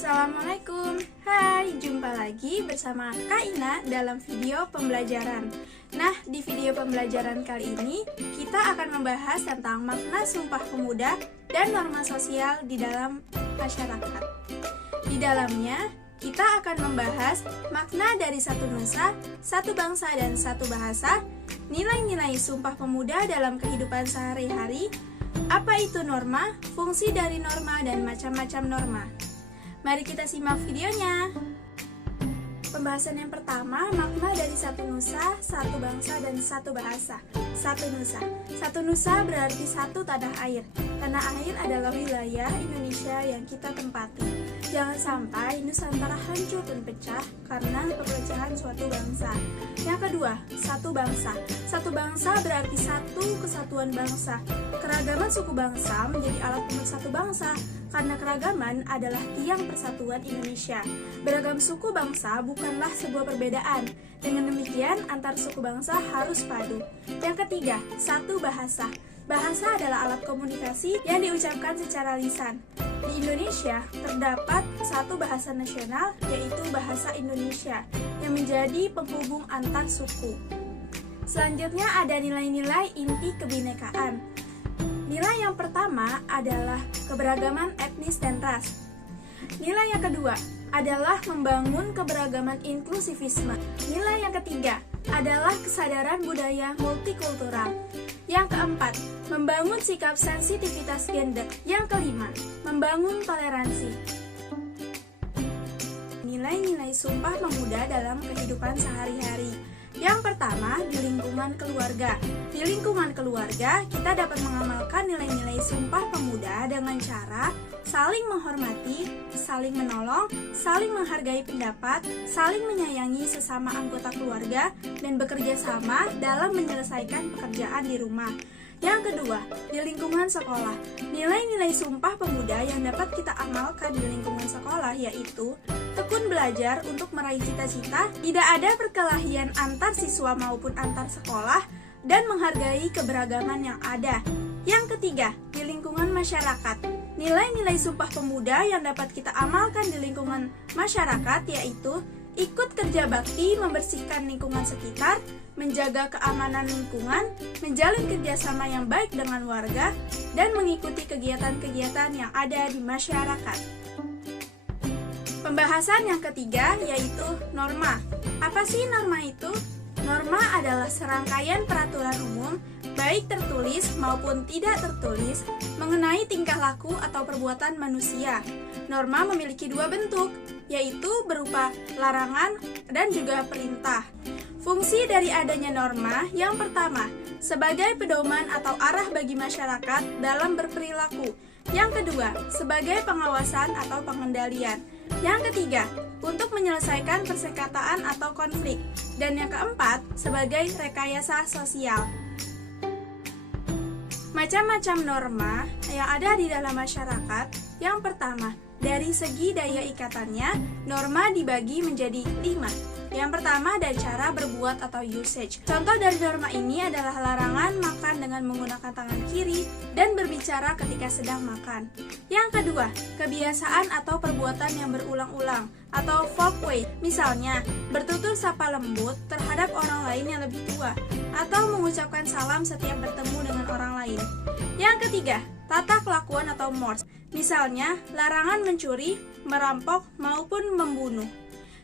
Assalamualaikum. Hai, jumpa lagi bersama Kak Ina dalam video pembelajaran. Nah, di video pembelajaran kali ini kita akan membahas tentang makna Sumpah Pemuda dan norma sosial di dalam masyarakat. Di dalamnya, kita akan membahas makna dari satu nusa, satu bangsa dan satu bahasa, nilai-nilai Sumpah Pemuda dalam kehidupan sehari-hari, apa itu norma, fungsi dari norma, dan macam-macam norma. Mari kita simak videonya. Pembahasan yang pertama, makna dari satu nusa, satu bangsa, dan satu bahasa. Satu nusa. Satu nusa berarti satu tanah air. Tanah air adalah wilayah Indonesia yang kita tempati. Jangan sampai Nusantara hancur dan pecah karena perpecahan suatu bangsa. Yang kedua, satu bangsa. Satu bangsa berarti satu kesatuan bangsa. Keragaman suku bangsa menjadi alat pemersatu bangsa karena keragaman adalah tiang persatuan Indonesia. Beragam suku bangsa bukanlah sebuah perbedaan. Dengan demikian, antar suku bangsa harus padu. Yang ketiga, satu bahasa. Bahasa adalah alat komunikasi yang diucapkan secara lisan. Di Indonesia, terdapat satu bahasa nasional, yaitu bahasa Indonesia, yang menjadi penghubung antar suku. Selanjutnya ada nilai-nilai inti kebinekaan. Nilai yang pertama adalah keberagaman etnis dan ras. Nilai yang kedua adalah membangun keberagaman inklusivisme. Nilai yang ketiga adalah kesadaran budaya multikultural. Yang keempat, membangun sikap sensitivitas gender. Yang kelima, membangun toleransi. Nilai-nilai Sumpah Pemuda dalam kehidupan sehari-hari. Yang pertama, di lingkungan keluarga. Di lingkungan keluarga, kita dapat mengamalkan nilai-nilai Sumpah Pemuda dengan cara saling menghormati, saling menolong, saling menghargai pendapat, saling menyayangi sesama anggota keluarga, dan bekerja sama dalam menyelesaikan pekerjaan di rumah. Yang kedua, di lingkungan sekolah. Nilai-nilai Sumpah Pemuda yang dapat kita amalkan di lingkungan sekolah yaitu tekun belajar untuk meraih cita-cita, tidak ada perkelahian antar siswa maupun antar sekolah, dan menghargai keberagaman yang ada. Yang ketiga, di lingkungan masyarakat. Nilai-nilai Sumpah Pemuda yang dapat kita amalkan di lingkungan masyarakat yaitu ikut kerja bakti membersihkan lingkungan sekitar, menjaga keamanan lingkungan, menjalin kerjasama yang baik dengan warga, dan mengikuti kegiatan-kegiatan yang ada di masyarakat. Pembahasan yang ketiga yaitu norma. Apa sih norma itu? Norma adalah serangkaian peraturan umum, baik tertulis maupun tidak tertulis, mengenai tingkah laku atau perbuatan manusia. Norma memiliki dua bentuk, yaitu berupa larangan dan juga perintah. Fungsi dari adanya norma yang pertama, sebagai pedoman atau arah bagi masyarakat dalam berperilaku. Yang kedua, sebagai pengawasan atau pengendalian. Yang ketiga, untuk menyelesaikan persengketaan atau konflik. Dan yang keempat, sebagai rekayasa sosial. Macam-macam norma yang ada di dalam masyarakat. Yang pertama, dari segi daya ikatannya, norma dibagi menjadi 5. Yang pertama ada cara berbuat atau usage. Contoh dari norma ini adalah larangan makan dengan menggunakan tangan kiri dan berbicara ketika sedang makan. Yang kedua, kebiasaan atau perbuatan yang berulang-ulang atau folkways. Misalnya, bertutur sapa lembut terhadap orang lain yang lebih tua atau mengucapkan salam setiap bertemu dengan orang lain. Yang ketiga, tata kelakuan atau mores. Misalnya, larangan mencuri, merampok, maupun membunuh.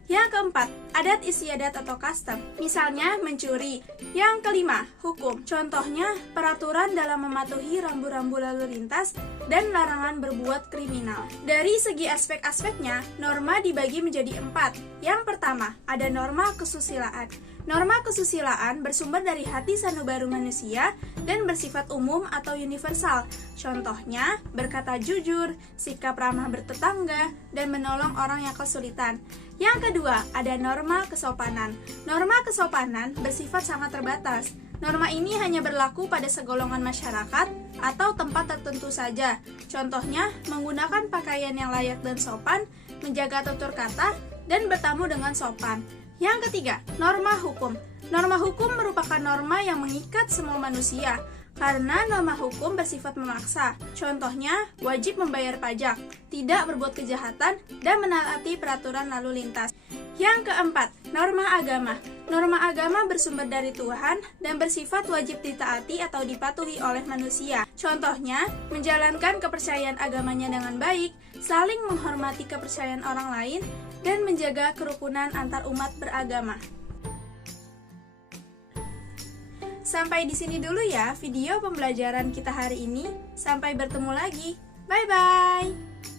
Yang keempat, adat istiadat atau custom. Misalnya, mencuri. Yang kelima, hukum. Contohnya, peraturan dalam mematuhi rambu-rambu lalu lintas dan larangan berbuat kriminal. Dari segi aspek-aspeknya, norma dibagi menjadi 4. Yang pertama, ada norma kesusilaan. Norma kesusilaan bersumber dari hati sanubari manusia dan bersifat umum atau universal. Contohnya, berkata jujur, sikap ramah bertetangga, dan menolong orang yang kesulitan. Yang kedua, ada norma kesopanan. Norma kesopanan bersifat sangat terbatas. Norma ini hanya berlaku pada segolongan masyarakat atau tempat tertentu saja. Contohnya, menggunakan pakaian yang layak dan sopan, menjaga tutur kata, dan bertamu dengan sopan. Yang ketiga, norma hukum. Norma hukum merupakan norma yang mengikat semua manusia. Karena norma hukum bersifat memaksa. Contohnya, wajib membayar pajak, tidak berbuat kejahatan, dan menaati peraturan lalu lintas. Yang keempat, norma agama. Norma agama bersumber dari Tuhan dan bersifat wajib ditaati atau dipatuhi oleh manusia. Contohnya, menjalankan kepercayaan agamanya dengan baik, saling menghormati kepercayaan orang lain, dan menjaga kerukunan antar umat beragama. Sampai di sini dulu ya video pembelajaran kita hari ini. Sampai bertemu lagi. Bye-bye.